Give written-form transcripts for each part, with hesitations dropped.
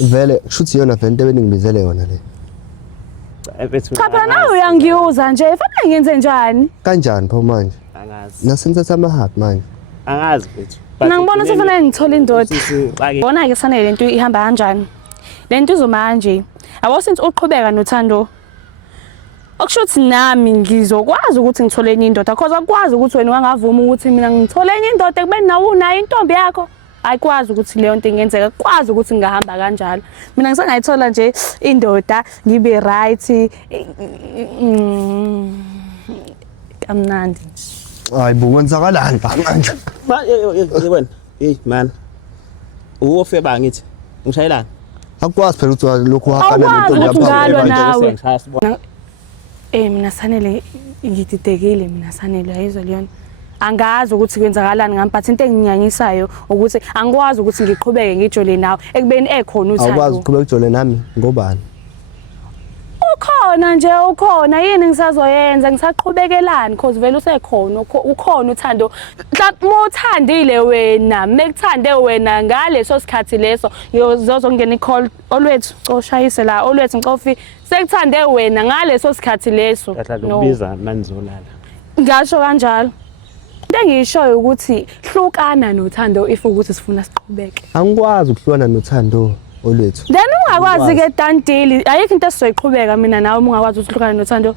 vele shuthi yona vele into beningibizele yona le. Cha phela nawe uyangiuza nje fanele ngenze njani? Kanjani pho manje? Angazi. Nasenza amahat manje. Angazi mfethu. Mina ngibona kufanele ngithole indoda. Bona ke sanele lento ihamba kanjani? Lento izoma nje. Yabo since uqhubeka noThando. Okushuthi nami ngizokwazi ukuthi ngithole enye indoda because akwazi ukuthi wena ungavuma ukuthi mina ngithole enye indoda kube nawe unayo intombi yakho. Ayikwazi ukuthi leyo nto ingenzeka kwazi ukuthi ngahamba kanjalo mina ngisengayithola nje indoda ngibe right kamnandi Hayi bungenzakalani manje wena hey man uwofe ba ngithi ngishayelana akwazi phela ukuthi lokho hakana nento yaphambi mina sanele ngididekile mina sanele ayizwa leyo angazi ukuthi kwenzakalani ngami but into enginyanyisayo ukuthi angikwazi ukuthi ngiqhubeke ngijole nawe ekubeni ekhona uThando awukwazi ukuqhubeka ujole nami ngobani ukhona nje ukhona yini ngisazoyenza ngisaqhubekelani because vele usekhona ukhona uThando mothandile wena mekuthande wena ngaleso sikhathi leso ngizozongena icall olwethu coshayise la olwethu ncofi sekuthande wena ngaleso sikhathi leso ukubiza manizolala ngasho kanjalo Ngishoyo ukuthi hlukana noThando if ukuthi sifuna siqhubeke. Angikwazi ukuhlukana noThando olwethu. Then ungakwazi ke dantili ayikho into esizoyiqhubeka mina nawe ungakwazi ukuhlukana noThando.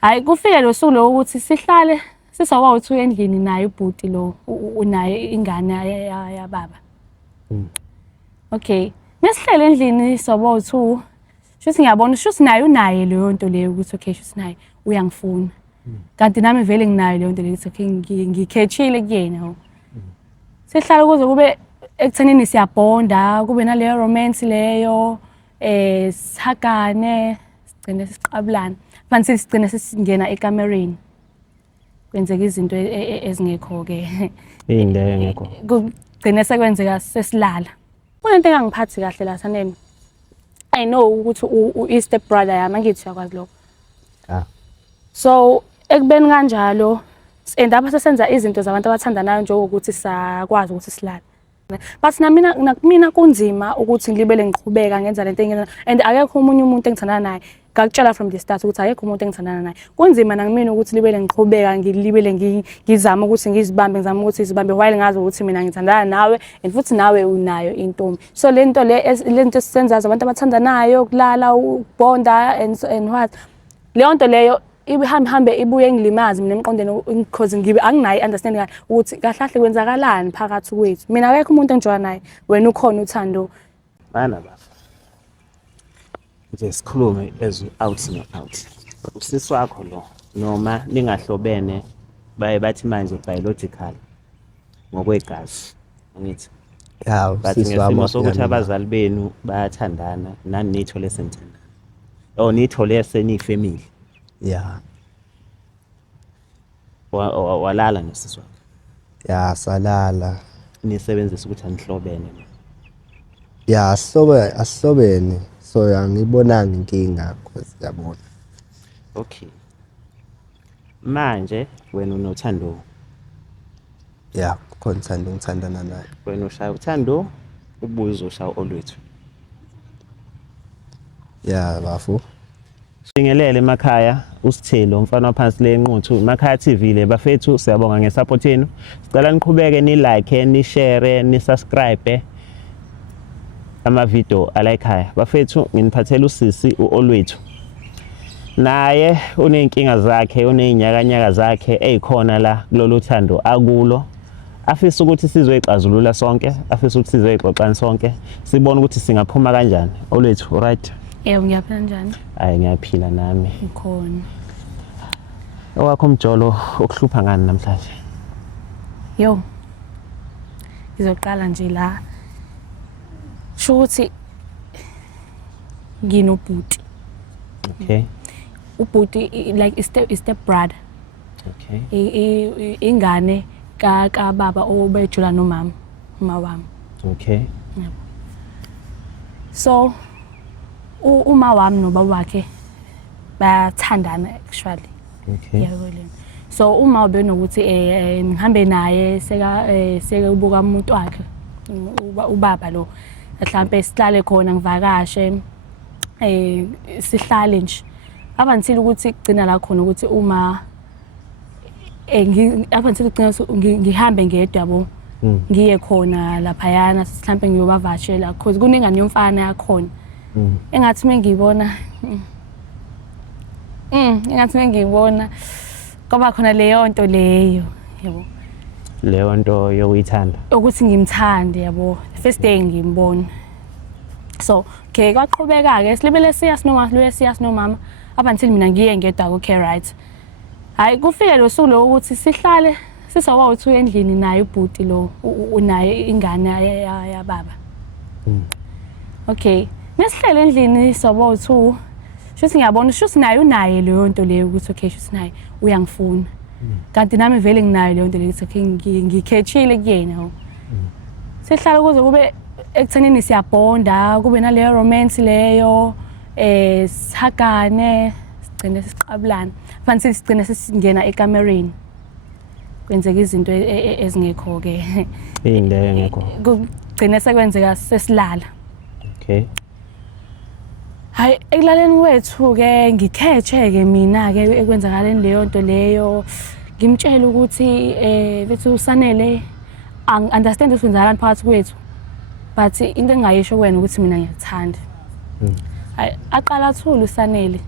Hayi kufike lo suku lo ukuthi sihlale sisawawuthu endlini naye ubhuti lo unaye ingane yababa. Okay. Mesihlele endlini sobawuthu shuthi ngiyabona shuthi naye unaye leyo nto leyo ukuthi okay shuthi naye uyangifuna. Kanti nami vele nginayo leyo nto leyo okay ngikhetshile kuyena. Sihlala kuze kube ekuthenini siyabonda kube naleyo romance leyo sihagane sigcine siqabulana manje sigcine sesingena ekamereni kwenzeka izinto ezingekho ke into engekho kugcine sekwenzeka sesilala kunento engangiphathi kahle la saneni I know ukuthi u step brother yami ngithi yakwazi lokho so ekubeni kanjalo endaba sesenza izinto zabantu abathandanayo njengokuthi sakwazi ukuthi silale but mina kunzima ukuthi ngilibele ngiqhubeka ngenza lento engena and akekho umunye umuntu engithandana naye ngakutshela from the start ukuthi akekho umuntu engithandana naye kunzima nakimina ukuthi libele ngiqhubeka ngilibele ngizama ukuthi ngizibambe ngizama ukuthi izibambe while ngazi ukuthi mina ngithandana nawe and futhi nawe unayo intombi so lento esisenza abantu abathandanayo kulala ubonda and what leyo nto leyo ihambe ibuye ngilimazi mina emqondweni because ngibe anginayi understanding ukuthi kahlahle kwenzakalani phakathi kwethu mina akekho umuntu engijoya naye wena ukhona uThando bana bafa nje sikhulume as out out usisi wakho lo noma ningahlobene baye bathi manje biological ngokwegazi ngithi usisi wami sokuthi abazali benu bayathandana nani nithole sentana nithole senifamily yeah walala nosisi wakho yeah salala nisebenzisa ukuthi anihlobene yeah asobene so angibonanga inkinga because yabona okay manje wena unoThando yeah khona uThando ngithandana naye wena ushaya uThando ubuye uzoshaya olwethu yeah bafu Singelele emakhaya uSithelo umfana waphansi lenquthu emakhaya TV le bafethu siyabonga ngesupport yenu sicela niqhubeke ni like ni share ni subscribe ama video ala ekhaya bafethu nginiphathela usisi uolwethu naye unenkinga zakhe unezinyakanyaka zakhe ezikhona la kulolu Thando akulo afisa ukuthi sizoyixazulula sonke afisa ukuthi sizoyixoxana sonke sibone ukuthi singaphuma kanjani olwethu right yebo ngiyaphila njani hayi ngiyaphila nami ngikhona owakho umjolo okuhlupha ngani namhlanje yo ngizoqala nje la shuthi nginobhuti okay ubhuti like is step brother okay ingane ka baba obejula nomama wami okay so uma wami nobaba wakhe bayathandana actually okay so uma ubenokuthi ngihambe naye seka ubuka umuntu wakhe ubaba lo mhlambe sihlale khona ngivakashe sihlale nje up until ukuthi kugcina la khona ukuthi uma up until kugcina ngihambe ngedwa yabo ngiye khona laphayana mhlambe ngiyobavashela because kuningani yomfana yakhona engathi mengibona engathi mengibona ngoba khona leyo nto leyo yabo leyo nto yokuyithanda ukuthi ngimthande yabo first day ngimbona so okay kwaqhubeka ke silibele siyas nomama up until mina ngiye ngedwa okay right hayi kufike lo suku lo ukuthi sihlale sisawa2 endlini naye ubhuti lo unaye ingane yababa okay nesihlele endlini sawa2 shothi ngiyabona shothi naye unaye leyo nto leyo ukuthi okay shothi naye uyangifuna kanti nami vele nginayo leyo nto leyo ukuthi okay ngikhetshile kuyena sihlala kuze kube ekuthenini siyabonda kube naleyo romance leyo sihagane sigcine siqabulana fanele sigcine sesingena ekamereni kwenzeka izinto ezingekho ke ingeke ngekho kugcine sekwenzeka sesilala okay hayi ekulaleni wethu ke ngikhethe ke mina ke ekwenzakaleni leyo nto leyo ngimtshela ukuthi bethu usanele ang understand ukuthi wenzalani phakathi kwethu but into engayisho kuwena ukuthi mina ngiyakuthanda hayi aqala athule usanele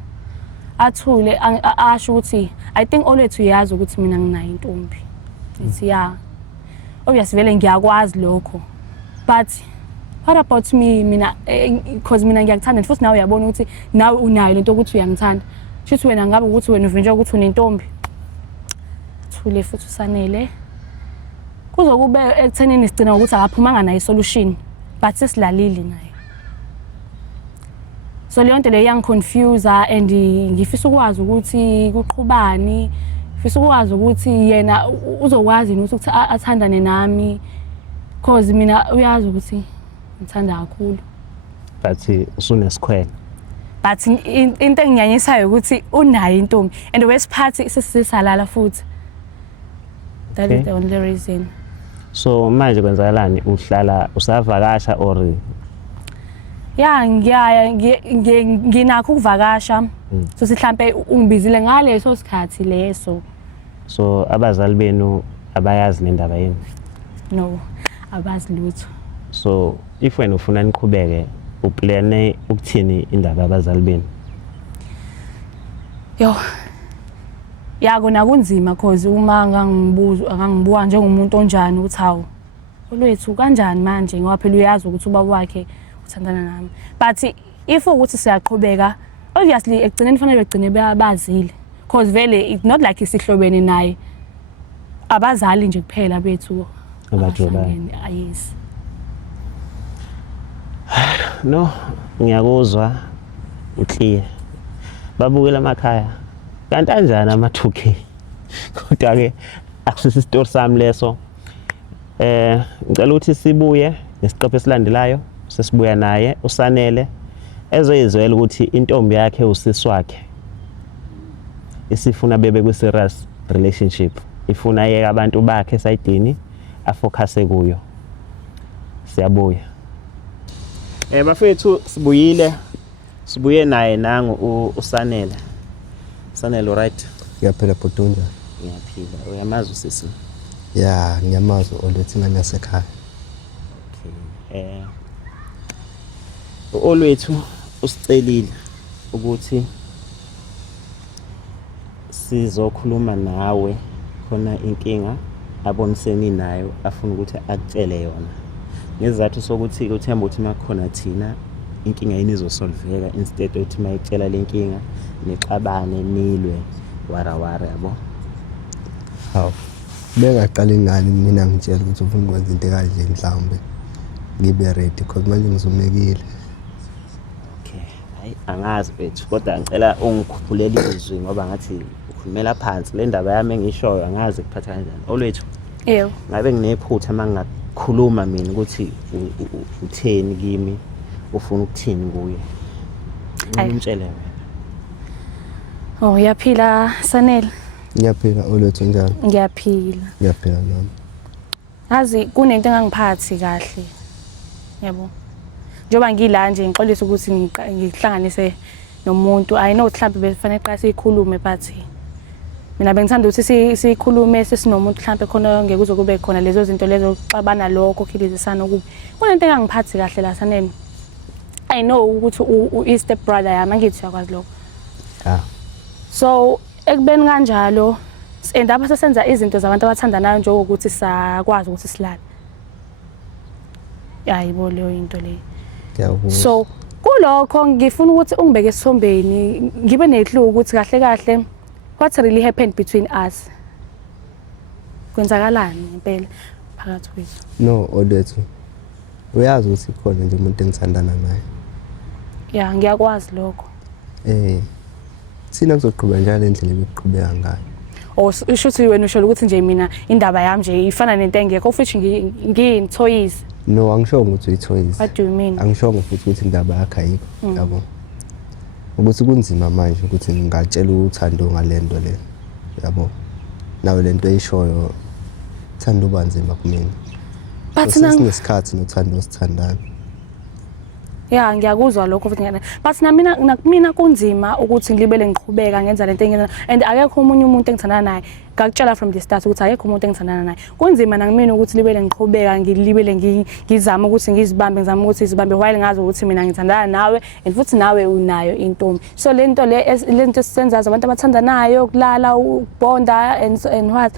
athule asho ukuthi I think olethu uyazi ukuthi mina nginayo intombi ithi ya obviously vele ngiyakwazi lokho but what about me mina because mina ngiyakuthanda futhi nawe uyabona ukuthi nawe unayo lento ukuthi uyangithanda shithi wena ngabe ukuthi wena uvinjwa ukuthi unentombi thule futhi usanele kuzokube ekuthenini sigcina ukuthi akaphumanga nayo solution but sesilalile naye so leyo nto le yangiconfuse and ngifisa ukwazi ukuthi kuqhubani ngifisa ukwazi ukuthi yena uzokwazi ukuthi athandane nami because mina uyazi ukuthi ngithanda kakhulu but usunesikhwele but into enginyanyisayo ukuthi unayo intombi and wesiphathi sesisalala futhi that is the only reason so manje kwenzakalani uhlala usavakasha or ya nginakho ukuvakasha so mhlambe ungibizile ngaleso sikhathi leso so abazali benu abayazi lendaba yini no abazi lutho so if wena ufuna niqhubeke uplane ukuthini indaba abazali benu yo yakona kunzima because uma angangibuka njengomuntu onjani ukuthi hawo olwethu kanjani manje ngoba phela uyazi ukuthi ubaba wakhe uthandana nami but if ukuthi siyaqhubeka obviously ekugcineni fanele begcine bazile because vele it's not like isihlobene naye abazali nje kuphela bethu abajobani yes no ngiyakuzwa uclear babukela emakhaya kanti kanjani ama2K kodwa ke akusisi story sami leso ngicela ukuthi sibuye nesiqephu esilandelayo sesibuya naye usanele ezoyizwela ukuthi intombi yakhe usisi wakhe isifuna bebe kwi serious relationship ifuna yeke abantu bakhe sayidini afocuse kuyo siyabuya bafethu sibuye naye nangu usanele Sanele right Ngiyaphila Bhutunja ngiyaphila uyamazi usisi ya ngiyamazi olethi ngane yasekhaya okay olwethu usicelile ukuthi sizokhuluma nawe khona inkinga aboniseni nayo afuna ukuthi akutshele yona ngezathu sokuthi uthemba ukuthi makhona thina inkinga yini izosolveka instead of mayitshela lenkinga nexabane nilwe warawara yabo hawo bengaqala ingane mina ngitshela ukuthi ufuna ukwenza into kanje mhlawumbe ngibe ready because manje ngizomekile okay hayi angazi bethu kodwa ngicela ungikhuphulele izwi ngoba ngathi ukhulumela phansi le ndaba yami engishoyo angazi kuphatha kanjani olwethu yebo ngabe nginephutha mangakhuluma mina ukuthi utheni kimi ufuna ukuthini kuye ngimtshele wena oh yaphila Sanele ngiyaphila olethu njalo ngiyaphila nami yazi kunento engangiphathi kahle yabo njengoba ngila nje ngixolisa ukuthi ngihlanganise nomuntu I know mhlawumbe befanele xa sikhulume but mina bengithanda ukuthi sikhulume sesinomuntu mhlawumbe khona ngeke uzokube khona lezo zinto lezo xabana lokho khilizisana ukuba kunento engangiphathi kahle la saneni I know ukuthi u step brother yami ngithi yakwazi lokho so ekubeni kanjalo endaba sesenza izinto zabantu abathandanayo njengokuthi sakwazi ukuthi silale yayibo leyo into leyo so kulokho ngifuna ukuthi ungibeke esithombeni ngibe neclue ukuthi kahle kahle what really happened between us kwenzakalani impela phakathi kwethu no odethu uyazi ukuthi khona nje umuntu engithandana naye ya ngiyakwazi lokho sina kuzoqhubeka njalo endlela ebeqhubeka ngayo usho ukuthi wena usho ukuthi nje mina indaba yami nje ifana nento engekho futhi ngiyinthoyisi no angishongo ukuthi uyithoyisi what do you mean angishongo futhi ukuthi indaba yakho ayikho yabo ukuthi kunzima manje ukuthi ngingatshela uthando ngalento le yabo nawe lento eyishoyo thanda ubanzima kumina but sinesikhathi nothando sithandana ya ngiyakuzwa lokho futhi ngiyana but mina kunzima ukuthi ngilibele ngiqhubeka ngenza lento engiyena and akekho umunye umuntu engithandana naye ngakutshela from the start ukuthi akekho umuntu engithandana naye kunzima nakimina ukuthi libele ngiqhubeka ngilibele ngizama ukuthi ngizibambe ngizama ukuthi izibambe while ngazi ukuthi mina ngithandana nawe and futhi nawe unayo intombi so lento esisenzayo abantu abathandanayo kulala ubonda and what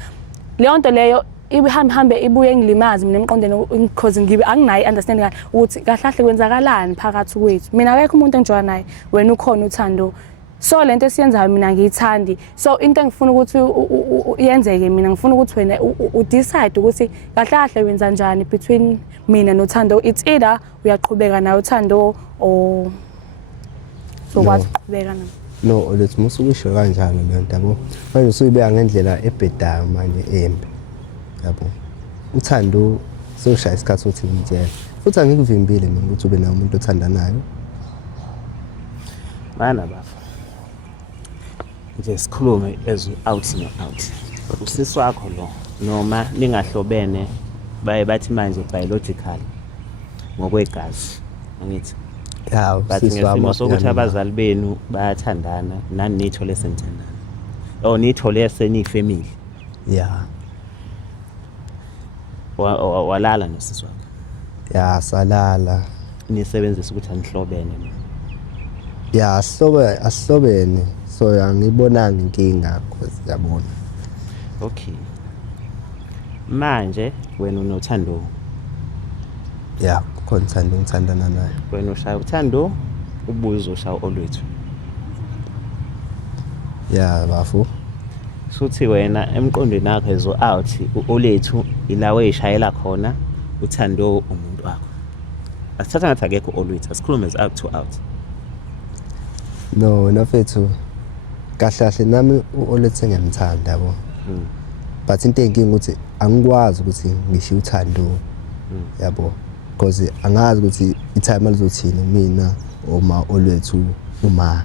leyo nto leyo ihambe ibuye ngilimazi mina emqondweni because anginayi understanding ukuthi kahle kwenzakalani phakathi kwethu mina akekho umuntu engijoya naye wena ukhona uthando so lento esiyenzayo mina ngiyithandi so into engifuna ukuthi yenzeke mina ngifuna ukuthi wena udecide ukuthi kahle wenza njani between mina nothando it's either uyaqhubeka nayo uthando or so kwathi uqhubeka nayo no let's musukusho kanjalo lento yabo manje usuyibeka ngendlela ebhedayo manje embe yabo uthando soshaya isikhathi sothi ngimtshela futhi angikuvimbile mina ukuthi ube nawo umuntu othandanayo bana bafa nje sikhulume as out no out usisi wakho lo noma ningahlobene baye bathi manje biological ngokwegazi ngithi ya usisi wami sokuthi abazali benu bayathandana nani nithole senthandana o nithole senifamily yeah walala nosisi wakho ya salala nisebenzisa ukuthi anihlobene ya ahlobene so angibonanga inkinga because yabona okay manje wena unothando ya khona uthando ngithandana naye wena ushaya uthando ubuzo ushaya olwethu ya bafu futhi wena emqondweni wakho ezo out olethu ilawe ishayela khona uthando umuntu wakho asithatha ngathi akekho olwethu asikhulume as out to out no nafethu kahle nami olethe ngiyamthanda yabo but into enkinga ukuthi angikwazi ukuthi ngisho uthando yabo because angazi ukuthi itime alizothina mina oma olwethu uma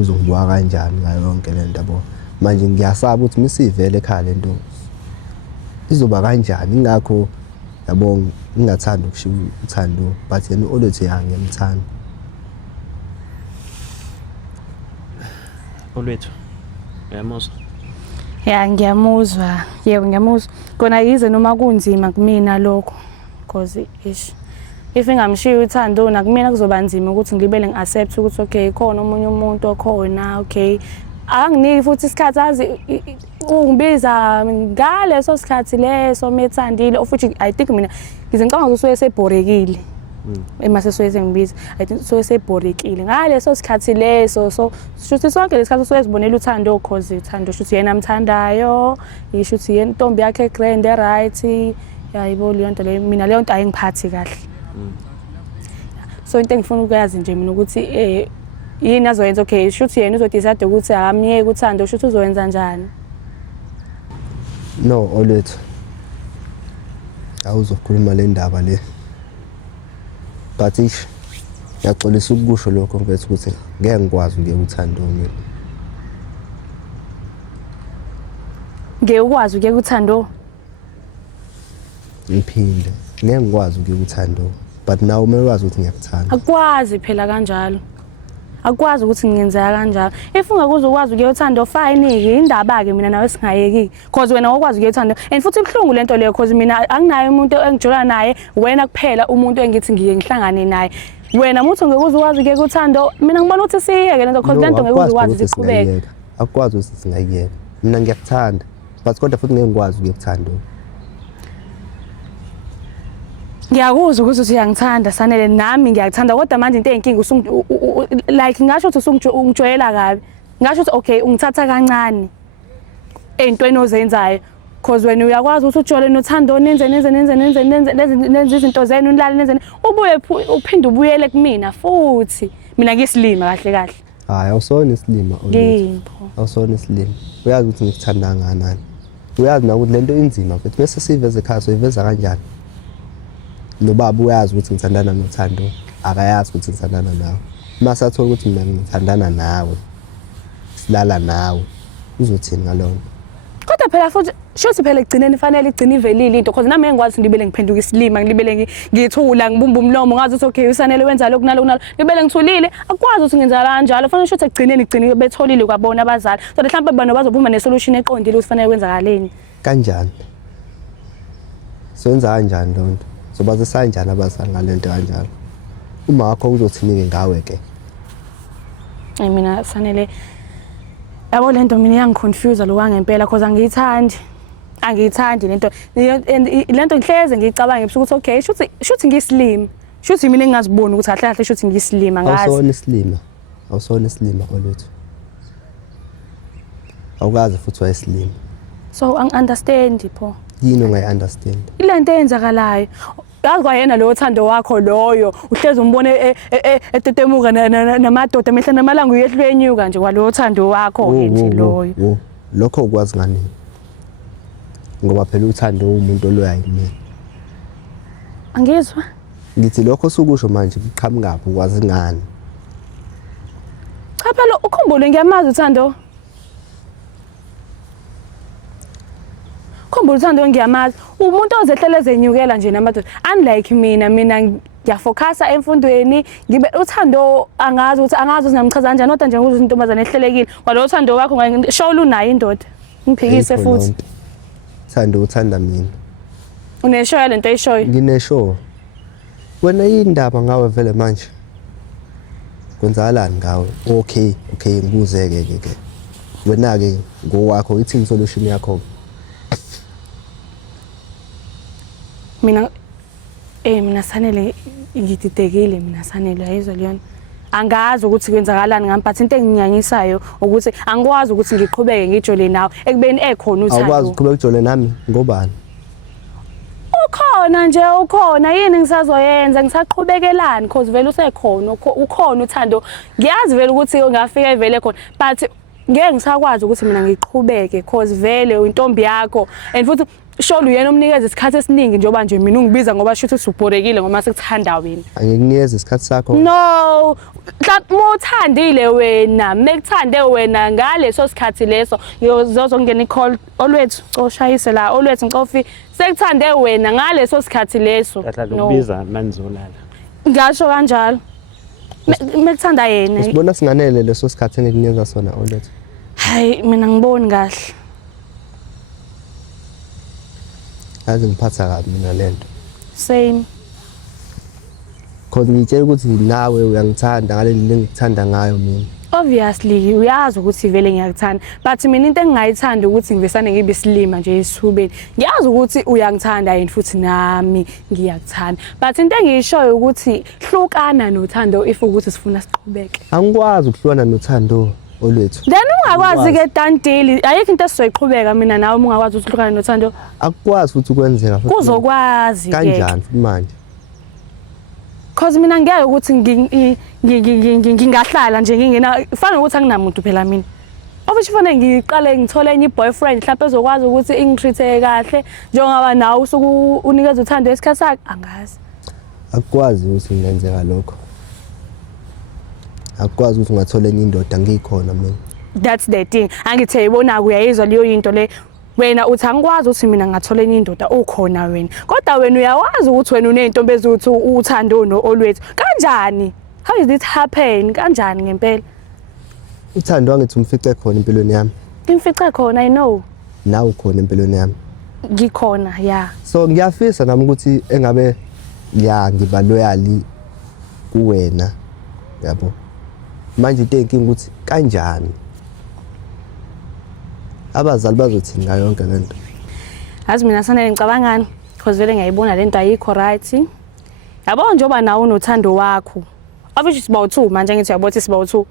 uzongibwa kanjani ngayo yonke lento yabo manje ngiyasaba ukuthi misivele ekhaya lento izoba kanjani ingakho yabo ngingathanda ukusho uthando but yena olwethu ngiyamthanda olwethu uyamuzwa ya ngiyamuzwa yebo ngiyamuzwa kona yize noma kunzima kumina lokho because if ngamshiya uthando nakumina kuzoba nzima ukuthi ngilibele ngiaccept ukuthi okay khona umunye umuntu okhona okay anginiki futhi isikhathi azi ungibiza ngaleso sikhathi leso methandile futhi I think mina ngizicabanga ukuthi usebhorekile emase soyengibiza I think soyesebhorekile ngaleso sikhathi leso so shuthi sonke lesikhathi soyezibonela uthando because uthando shuthi yena amthandayo ishuthi yena intombi yakhe grand right yayibo leyo nto le mina leyo nto ayingiphathi kahle so into engifuna ukuyazi nje mina ukuthi yini azoyenza okay shuthi yena uzodecide ukuthi akamyeke uthando shuthi uzowenza njani no olwethu awuzokhuluma le ndaba le but ish yaxolisa ukusho lokho mfethu ukuthi ngeke ngikwazi nje uthando mina ngeke ukwazi uthando ngiphinde ngeke ngikwazi uthando but nawe kumele wazi ukuthi ngiyakuthanda. Akwazi phela kanjalo. Akwazi ukuthi ngenzeka kanjalo. If ungakuzwa ukwazi ukuyothanda fine indaba ke mina nawe singayeki because wena ukwazi ukuyothanda and futhi ibhlungu lento leyo because mina anginayo umuntu engijola naye wena kuphela umuntu engithi ngihlangane naye. Wena umuntu ungekuzwa ukwazi ukuyothanda mina ngibona ukuthi siyeke lento because lento ngekuzwa ukwazi ukuqhubeka. Akwazi ukuthi singayiyeka. Mina ngiyakuthanda but kodwa futhi ngeke ngikwazi ukuyokuthanda. Ngiyakuzwa ukuthi uyangithanda Sanele nami ngiyakuthanda kodwa manje into eyinkinga like ngasho ukuthi ungijwayela kabi. Ngasho ukuthi okay ungithatha kancane eyintweni ozenzayo because wena uyakwazi ukuthi ujole nothando nenze izinto zenu nilale nenze ubuye uphinde ubuyele kumina futhi mina ngiyisilima kahle. Hayi awusona isilima Yebo. Awusona isilima. Uyazi ukuthi ngikuthanda kangakanani. Uyazi na ukuthi lento inzima futhi bese siveze ekhaya soyiveza kanjani. Nobaba uyazi ukuthi ngithandana nothando akayazi ukuthi ngithandana nawe. Mase athola ukuthi mina ngithandana nawe silala nawe uzothini ngalona. Kodwa phela futhi shothi phela egcineni fanele igcine ivelile into because nami engikwazi ngibele ngiphenduka isilima ngibele ngithula ngibumba umlomo ngazi ukuthi okay usanele wenza lokhu nalokhu ngibele ngithulile akwazi ukuthi ngenza kanjalo fanele shothi egcineni igcine betholile kwabona abazali so mhlawumbe bana bazophuma nesolution eqondile ukuthi fanele kwenzakaleni kanjani senza kanjani lonto sobazisa kanjani abazali ngalento kanjalo uma wakho uzothinike ngawe ke mina sanele yabo lento mina iyangiconfuse lo wangempela because angiyithandi lento ngihleze ngicabanga ukuthi okay shuthi ngiyislima shuthi mina engingaziboni ukuthi kahle shuthi ngiyislima ngazi awusona islima olutho awukazi futhi wayeslima so understand pho yini ungayi-understand ilento eyenzakalayo yazi kwayena lo thando wakho loyo uhlezi umbone etetemuka namadoda mehla namalanga uyehlwenyuka nje kwalo thando wakho nje loyo lokho ukwazi ngani ngoba phela uthando umuntu oloyayo mina angizwa ngithi lokho sukusho manje kuqhamukapi ukwazi ngani cha phela ukhumbule ngiyamazi uthando uthando ngiyamazi umuntu ozehlela zenyukela nje namadoda unlike mina ngiyafocusa emfundweni ngibe uthando angazi ukuthi ngamchaza kanjani kodwa nje ukuthi intombazane ehlelekile kwalo uthando wakho show lunayo indoda ngiphikise futhi uthando uthanda mina uneshow lento eyishoyo ngineshow wena indaba ngawe vele manje kwenzakalani ngawe okay ngibuzeke ke wena ke ngowakho ithini solution yakho mina sanele ngididekile mina sanele ayizwa leyona angazi ukuthi kwenzakalani ngami but into enginyanyisayo ukuthi angikwazi ukuthi ngiqhubeke ngijole nawe ekubeni ekhona uthando awukwazi ukuqhubeka ujole nami ngobani ukhona yini ngisazoyenza ngisaqhubekelani because vele usekhona ukhona uthando ngiyazi vele ukuthi ngafika ivele khona but ngeke ngisakwazi ukuthi mina ngiqhubeke because vele intombi yakho and futhi sholo yena umnikeza isikhathi esiningi njengoba nje mina ungibiza ngoba shuthi usubhorekile ngoma sekuthanda wena angikunikeza isikhathi sakho no uthandile wena mekuthande wena ngaleso sikhathi leso ngizozongena icall olwethu coshayise la olwethu ncofi sekuthande wena ngaleso sikhathi leso ukubiza manzolala ngasho kanjalo mekuthanda yena usibona singanele leso sikhathi engikunikeza sona olwethu hayi mina ngiboni kahle yazi ngiphatha kabi mina lento same because ngitshela ukuthi nawe uyangithanda ngale ndlela engikuthanda ngayo mina obviously uyazi ukuthi vele ngiyakuthanda but mina into engingayithanda ukuthi ngivesane ngibe silima nje esihubeni ngiyazi ukuthi uyangithanda yini futhi nami ngiyakuthanda but into engiyishoyo ukuthi hlukana nothando if ukuthi sifuna siqhubeke angikwazi ukuhlukana nothando olwethu then ungakwazi ke tantili ayikho into esizoyiqhubeka mina nawe ungakwazi ukuhlukana nothando akukwazi futhi ukwenzeka futhi kuzokwazi ke kanjani futhi manje because mina ngeke ukuthi ngingahlala nje ngingena fanele ukuthi anginamuntu phela mina ofisho fanele ngiqale ngithole enye boyfriend mhlawumbe ezokwazi ukuthi ingitreat kahle njengoba nawe usuku unikeza uthando esikhathi sakhe angazi akukwazi ukuthi ngenzeka lokho akukwazi ukuthi ungathola enye indoda ngikhona mina that's the thing angithe ibona uyayizwa leyo into le wena uthi angikwazi ukuthi mina ngathola enye indoda ukhona wena kodwa wena uyawazi ukuthi wena uneyintombi ezuthi uthando noolwethu kanjani how is this happen kanjani ngempela uthando wangithi umfice khona empilweni yami ngimfice khona I know nawe ukhona empilweni yami ngikhona yeah so ngiyafisa nami ukuthi engabe ngiba loyal kuwena yabo manje into enkinga ukuthi kanjani abazali bazothi ngayo yonke lento azi mina sanele ngicabangani because vele ngiyayibona lento ayikho right yabo njoba nawe unothando wakho obviously siba u2 manje ngithi yabothi siba u2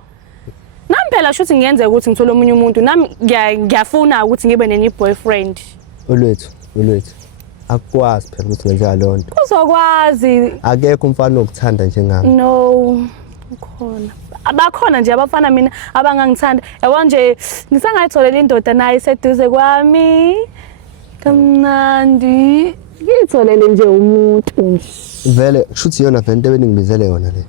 nami phela shuthi ngiyenzeka ukuthi ngithole omunye umuntu nami ngiyafuna ukuthi ngibe nenye boyfriend olwethu akwazi phela ukuthi ngenza lonto uzokwazi akekho umfana okuthanda njengami no ukhona abakhona nje abafana mina abangangithanda yabo nje ngisangayitholela indoda naye seduze kwami kamnandi ngitholele nje umuntu nje vele shuthi yona vele into beningibizele yona le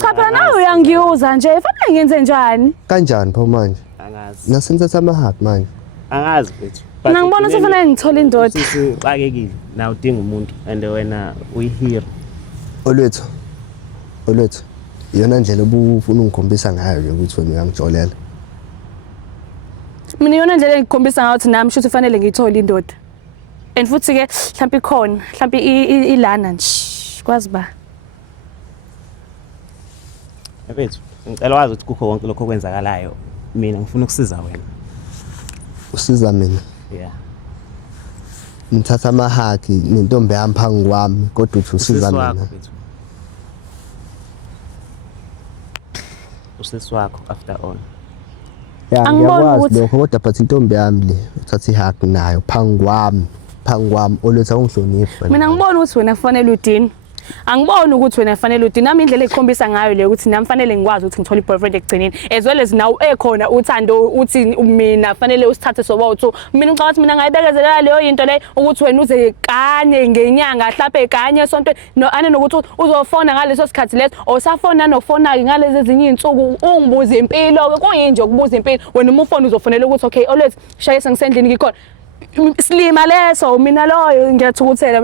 cha phela nawe uyangiyuza nje fanele ngenze njani kanjani pho manje Angazi. nasenza amahaki manje Angazi mfethu. mina ngibona sefanele ngithola indoda Sixakekile na udinga umuntu and wena uyihero. olwethu iyona ndlela obufuna ungikhombisa ngayo nje ukuthi wena uyangijolela mina yona ndlela engikhombisa ngayo ukuthi nami shuthi fanele ngiyithole indoda and futhi ke mhlawumbe ikhona mhlawumbe ilana nje kwazi ba Mfethu, ngicela wazi ukuthi kukho konke lokho okwenzakalayo. Mina ngifuna ukusiza wena. usiza mina Yeah. ngithatha amahaki nentombi yami phansi kwami kodwa uthi usiza mina Usisi wakho after all. ya Angiboni ngiyakwazi ukuthi- lokho kodwa but intombi yami le uthatha ihaki nayo phansi kwami olwethu ungihloniphi mina ngibona ukuthi wena kufanele udini angiboni ukuthi wena kufanele udini nami indlela ekukhombisa ngayo le ukuthi nami fanele ngikwazi ukuthi ngithole iboyfriend ekugcineni as well as nawe ekhona uthando uthi mina fanele usithathe soba-2 mina ngicabanga ukuthi mina ngayibekezelela leyo yinto leyo ukuthi wena uze kanye ngenyanga mhlawumbe kanye esontweni ane nokuthi uzofona ngaleso sikhathi leso osafona nokufona-ke ngalezi ezinye iy'nsuku ungibuza impilo-ke kuyinje ukubuza impilo wena uma ufona uzofonela ukuthi okay always shayisa ngisendlini ngikhona silima leso mina loyo ngiyathukuthela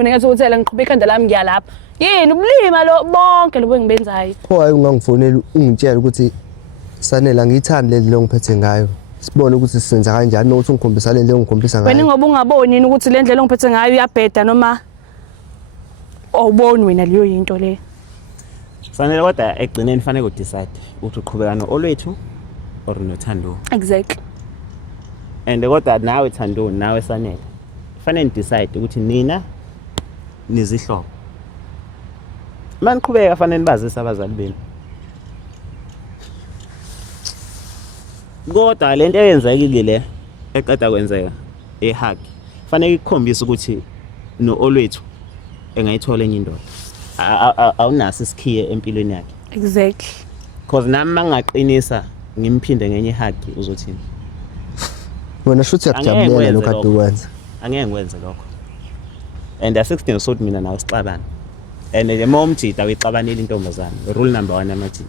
ngiqhuba ikhanda lami ngiyalapha yini ubulima lo bonke lobo engibenzayo pho hayi ungangifonela ungitshela ukuthi sanela ngiyithanda le ngiphethe ngayo sibone ukuthi sisenza kanjani nokuthi ungikhombisa le ndlela ongikhombisa ngayo wena ngoba ungaboni yini ukuthi le ndlela ongiphethe ngayo iyabheda noma awuboni wena leyo yinto le Sanele kodwa egcineni fanele udecide ukuthi uqhubeka noolwethu or nothando. exactly And kodwa nawe Thando nawe Sanele. Fanele decide ukuthi nina nizihlobo. Maniqhubeka fanele bazisa abazali benu. Kodwa lento eyenzekile le eqeda kwenzeka ehagi. Fanele ikukhombise ukuthi noolwethu engayithola enye indoda. Awunaso isikhiye empilweni yakhe. exactly Because nami mangaqinisa ngimphinde ngenye ihagi uzothini. wena shuthi uyakujabulela lokho kade ukwenza Angeke ngikwenze lokho. And asikudinga sokuthi mina nawe sixabane. And nje momjida uyixabanela intombazane. Rule number 1 amajida.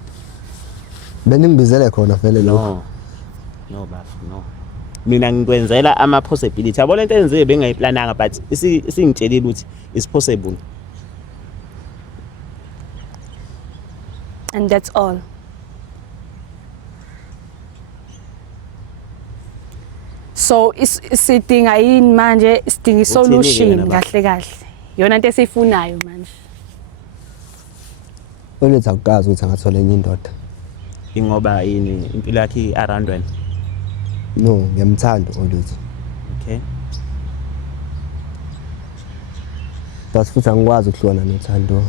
beningibizele khona vele lokho No baba, no. Mina ngikwenzela ama possibility. Yabo lento enziwe bengayiplananga but isingitshelile ukuthi is possible. and that's all so isidinga yini manje sidinga isolution wena baba? kahle kahle yona into esiyifunayo manje olwethu akukazi ukuthi angathola enye indoda Ingoba yini impilo yakhe around wena. no ngiyamthanda olwethu Okay. but futhi angikwazi ukuhlukana nothando